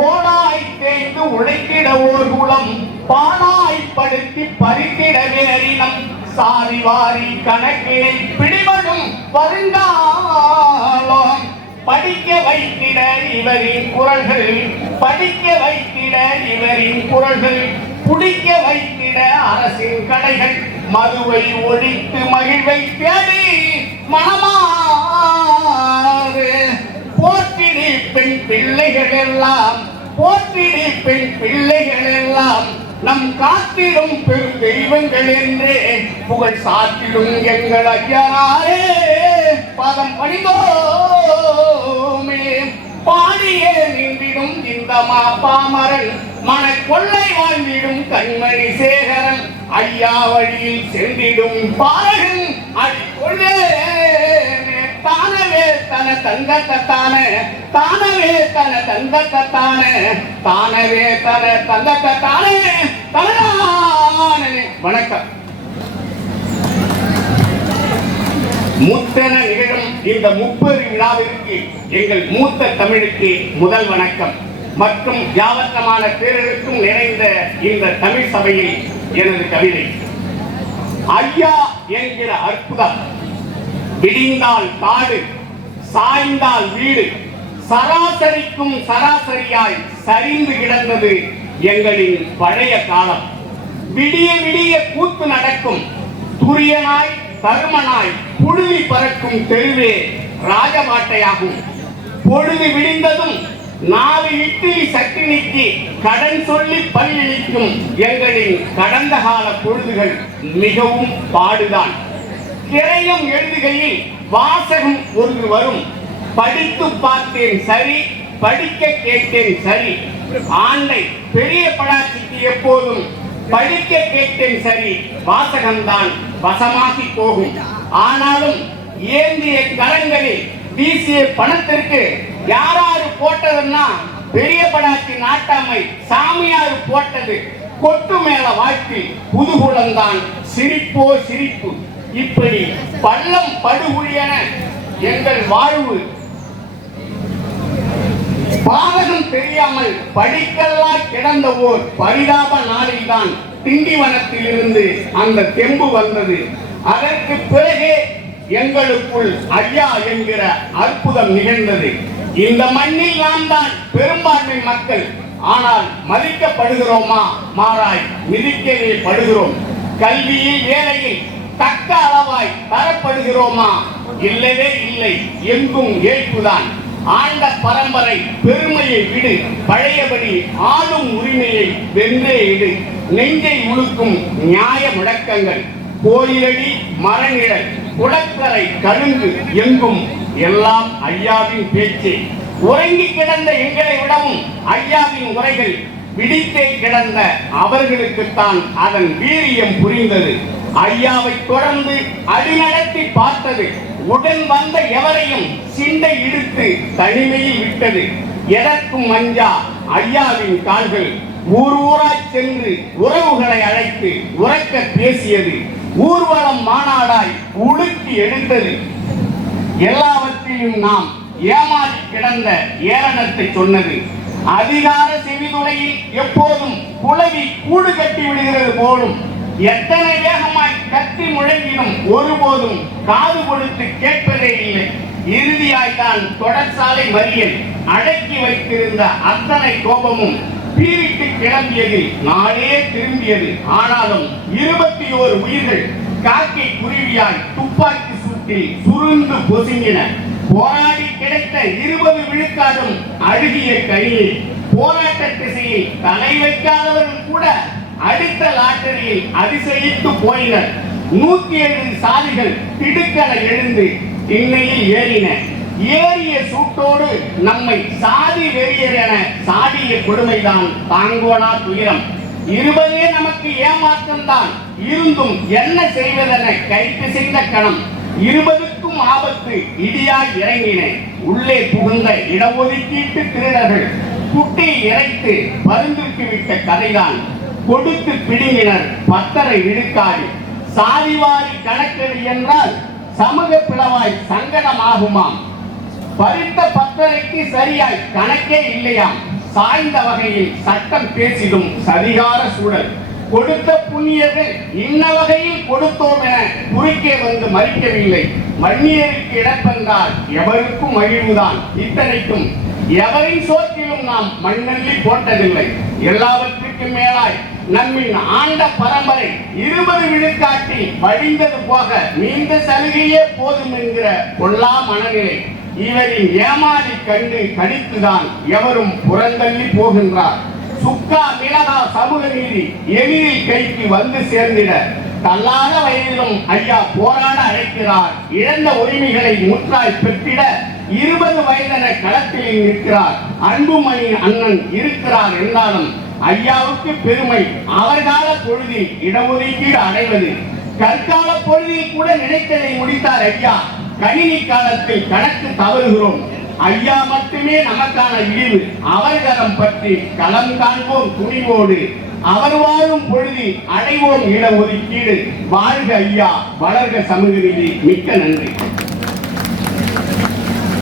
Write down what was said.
ஓடாய் தேய்ந்து உழைத்திட ஓர் குளம் பானாய்ப்படுத்தி பறித்திட வேறினம். சாரி வாரி கணக்கிலே பிடிபடும் வருங்காலம். படிக்க வைத்திட இவரின் குரல்கள் படிக்க வைத்திட இவரின் குரல்கள். குடிக்க வைத்திட அரசின் கடைகள் மதுவை ஒழித்து மகிழ்வை தேடி மனமாறு போற்றிடி பெண் பிள்ளைகள் எல்லாம் போற்றிடி பெண் பிள்ளைகள் எல்லாம் நம் காத்திடும் பெரும் தெய்வங்கள் என்றே புகழ் சாத்திடும் எங்கள் ஐயனாரே. பதம் பணிந்தோமே பாடிய நின்றிடும் இந்த மாப்பாமரன் மன கொள்ளை வாழ்ந்திடும் கண்மணி சேகரன் ஐயா வழியில் சென்றிடும் பாரகன் அடி தன தங்கத்தானே தானவே தன தங்கத்தானே தானவே தன தங்கத்தானே தனதானே. வணக்கம். முத்தன நிகழும் இந்த முப்பது விழாவிற்கு எங்கள் மூத்த தமிழுக்கு முதல் வணக்கம். மற்றும் யாவத்தமான பேரருக்கும் நிறைந்த இந்த தமிழ் சபையில் எனது கவிதை. ஐயா என்கிற அற்புதம். விடிந்தால் காடு சாய்ந்தால் வீடு. சராசரிக்கும் சராசரியாய் சரிந்து கிடந்தது எங்களின் பழைய காலம். விடிய விடிய கூத்து நடக்கும். துரியனாய் தருமனாய் புழுதி பறக்கும் தெருவே ராஜபாட்டையாகும் பொழுது விடிந்ததும் நாலு இட்லி சட்டினிக்கு கடன் சொல்லி பல்லிழிக்கும் எங்களின் கடந்த கால பொழுதுகள் மிகவும் பாடுதான். திரையம் எழுதுகையில் வாசகம் ஒன்று வரும். படித்து பார்த்தேன் சரி படிக்க கேட்டேன் சரி. ஆண்டை பெரிய படாட்சிக்கு எப்போதும். படிக்க கேட்டேன் சரி வாசகம்தான் வசமாகி போகும். ஆனாலும் ஏந்திய கரங்களில் வீசிய பணத்திற்கு யாராரு போட்டதுன்னா பெரிய படாட்சி நாட்டாமை சாமியார் போட்டது. கொட்டு மேல வாழ்க்கை புதுகுலம்தான் சிரிப்போ சிரிப்பு. இப்படி பள்ளம் படுகுழியன எங்கள் வாழ்வு. பாதகம் தெரியாமல் படிக்கல்லாய் கிடந்த ஓர் பரிதாப நாளில்தான் திண்டிவனத்திலிருந்து அந்த தெம்பு வந்தது. அதற்கு பிறகே எங்களுக்குள் ஐயா என்கிற அற்புதம் நிகழ்ந்தது. இந்த மண்ணில் நாம் தான் பெரும்பான்மை மக்கள். ஆனால் மதிக்கப்படுகிறோமா? மாறாய் மிதிக்கவே படுகிறோம். கல்வியில் வேலையில் தக்க அளவாய் தரப்படுகிறோமா? இல்லவே இல்லை. எங்கும் ஏற்புதான் ஆண்ட பரம்பரை பெருமையை விடு. பழையபடி ஆளும் உரிமையை வென்றே இடு. நெஞ்சை உழுக்கும் நியாய முழக்கங்கள். கோயிலடி மரநிழல் குடக்கரை கழுங்கு எங்கும் எல்லாம் ஐயாவின் பேச்சே. உறங்கி கிடந்த எங்களை விடவும் ஐயாவின் உரைகள் விடித்தே கிடந்த அவர்களுக்குத்தான் அதன் வீரியம் புரிந்தது. ஐயாவை தொடர்ந்து அடிநடத்தி பார்த்தது. உடன் வந்த எவரையும் சிண்டை இழுத்து தனிமையில் விட்டது. எதற்கும் மஞ்சா ஐயாவின் கால்கள். ஊர் ஊராய் சென்று உறவுகளை அழைத்து உறக்க பேசியது. ஊர்வலம் மாநாடாய் உலுக்கி எடுத்தது. எல்லாவற்றையும் நாம் ஏமாறி கிடந்த ஏரணத்தை சொன்னது. அதிகார செவிதுறையில் எப்போதும் குளவி கூடு கட்டி விடுகிறது போலும் எத்தனை வேக கத்தி முழங்கினும் ஒருபோதும் காது கொடுத்து கேட்பதே இல்லை. இறுதியாய்தான் தொடர்சாலை மறியல் அடக்கி வைத்திருந்த அத்தனை கோபமும் பீரிட்டு கிளம்பியது. நாளே திரும்பியது. ஆனாலும் இருபத்தி ஓரு உயிர்கள் காக்கை குருவியால் துப்பாக்கி சூட்டில் சுருண்டு பொசுங்கின. போராடி கிடைத்த இருபது விழுக்காடும் அழுகிய கையில் போராட்ட திசையில் தலை வைக்காதவர்கள் கூட அடுத்த லாட்டரியில் அதிசயித்து போயினர் நூத்தி எழுபது சாதிகள் திடுக்கல எழுந்து திண்ணையில் ஏறின. ஏறிய சூட்டோடு நம்மை சாதி வெறியர் என சாதிய கொடுமைதான் தாங்கோனா துயரம். இருபதே நமக்கு ஏமாற்றம் தான் இருந்தும் என்ன செய்வதென கைத்து செய்த கணம். இருபதுக்கும் ஆபத்து இடியாய் இறங்கின. உள்ளே புகுந்த இடஒதுக்கீட்டு திருடர்கள் குட்டியை இறைத்து பருந்துக்கு விட்ட கதைதான் கொடுத்து பிடுங்கினர் பத்தரை விழுக்காடு சாதிவாரி கணக்கெடு என்றால் சமூக பிளவாய் சங்கடமாகுமாம். பறித்த பத்தரைக்கு சரியாய் கணக்கே இல்லையாம். சாய்ந்த வகையில் சட்டம் பேசிடும் சதிகார சூழல். கொடுத்த புண்ணியர்கள் இன்ன வகையில் கொடுத்தோம் என குறுக்கே வந்து மறிக்கவில்லை. வன்னியருக்கு இழப்பென்றால் எவருக்கும் மகிழ்வுதான். இத்தனைக்கும் எவரின் சோற்றிலும் நாம் மண்ணள்ளி போட்டதில்லை. எல்லாவற்றுக்கும் மேலாய் நம்மின் ஆண்ட பரம்பரை இருபது விழுக்காட்டில் வழிந்தது போக மீந்த சலுகையே போதும் என்கிற பொல்லா மனநிலை இவரின் ஏமாறி கண்டு கடித்துதான் எவரும் புறந்தள்ளி போகின்றார். சுக்கா மிளகா சமூக நீதி எளிதில் கைக்கு வந்து சேர்ந்திட தள்ளாத வயதிலும் ஐயா போராட அழைக்கிறார். இழந்த உரிமைகளை முற்றாய் பெற்றிட இருபது வயதென களத்தில் நிற்கிறார். அன்புமணி அண்ணன் இருக்கிறார் என்றாலும் ஐயாவுக்கு பெருமை. அவர்கால பொழுதில் இடஒதுக்கீடு அடைவது. கற்கால பொழுதில் கூட நினைத்ததை முடித்தார் ஐயா. கணினி காலத்தில் கணக்கு தவறுகிறோம். ஐயா மட்டுமே நமக்கான இழிவு. அவர்கரம் பற்றி களம் காண்போம் துணிவோடு. அவர் வாழும் பொழுதில் அடைவோம் இடஒதுக்கீடு. வாழ்க ஐயா. வளர்க சமூக மிக்க நன்றி.